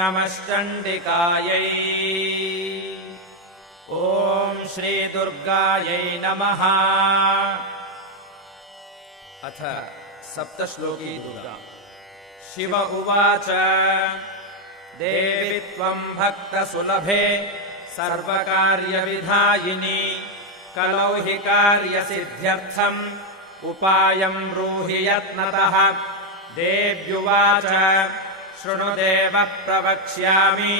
नमश्चण्डिकायै। ॐ श्रीदुर्गायै नमः। अथ सप्तश्लोकी दुर्गा। शिव उवाच देवि त्वम् भक्तसुलभे सर्वकार्यविधायिनी कलौ हि कार्यसिद्ध्यर्थम् उपायम् ब्रूहि यत्नतः। देव्युवाच शृणु देव प्रवक्ष्यामि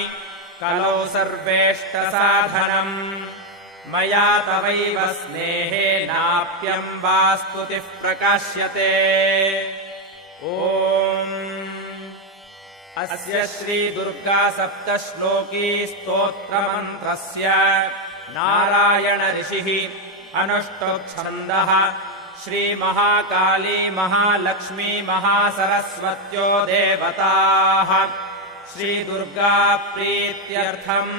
कलौ सर्वेष्टसाधनम् मया तवैव स्नेहेनाप्यम् वा स्तुतिः प्रकाश्यते। ॐ अस्य श्रीदुर्गा सप्तश्लोकी स्तोत्रमन्त्रस्य नारायण ऋषिः अनुष्टुप् श्रीमहाकाली महालक्ष्मी महासरस्वत्यो देवताः श्रीदुर्गा प्रीत्यर्थम्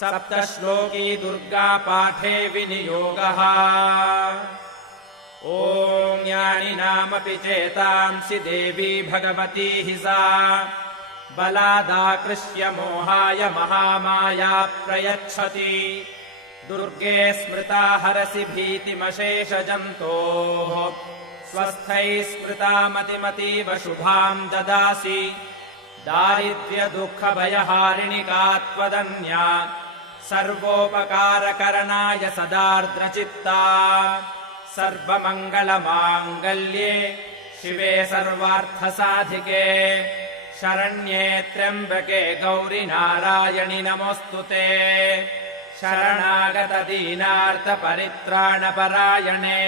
सप्तश्लोकी दुर्गा पाठे विनियोगः। ॐ ज्ञानिनामपि चेतांसि देवी भगवती हि सा बलादाकृष्य मोहाय महामाया प्रयच्छति। दुर्गे स्मृता हरसि भीतिमशेषजन्तोः स्वस्थैः स्मृता मतिमतीव शुभाम् ददासि। दारिद्र्यदुःखभयहारिणिका त्वदन्या सर्वोपकारकरणाय सदार्द्रचित्ता। सर्वमङ्गलमाङ्गल्ये शिवे सर्वार्थसाधिके शरण्ये त्र्यम्बके गौरि नारायणि नमोऽस्तुते। शरणागतदीनार्तपरित्राणपरायणे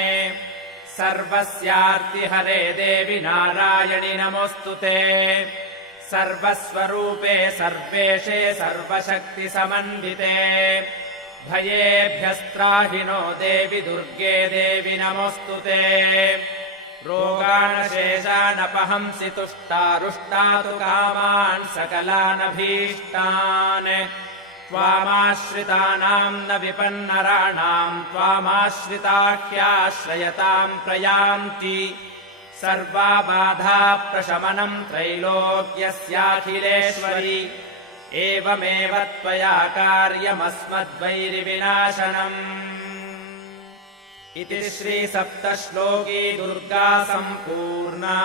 सर्वस्यार्तिहरे देवि नारायणि नमोऽस्तुते। सर्वस्वरूपे सर्वेशे सर्वशक्तिसमन्विते भयेभ्यस्त्राहिनो देवि दुर्गे देवि नमोऽस्तुते। रोगानशेषानपहंसि तुष्टारुष्टातु कामान् सकलानभीष्टान्। त्वामाश्रितानाम् न विपन्नराणाम् त्वामाश्रिता ह्याश्रयताम् प्रयान्ति। सर्वाबाधा प्रशमनम् त्रैलोक्यस्याखिलेश्वरि एवमेव त्वया कार्यमस्मद्वैरिविनाशनम्। इति श्रीसप्तश्लोकी दुर्गा सम्पूर्णा।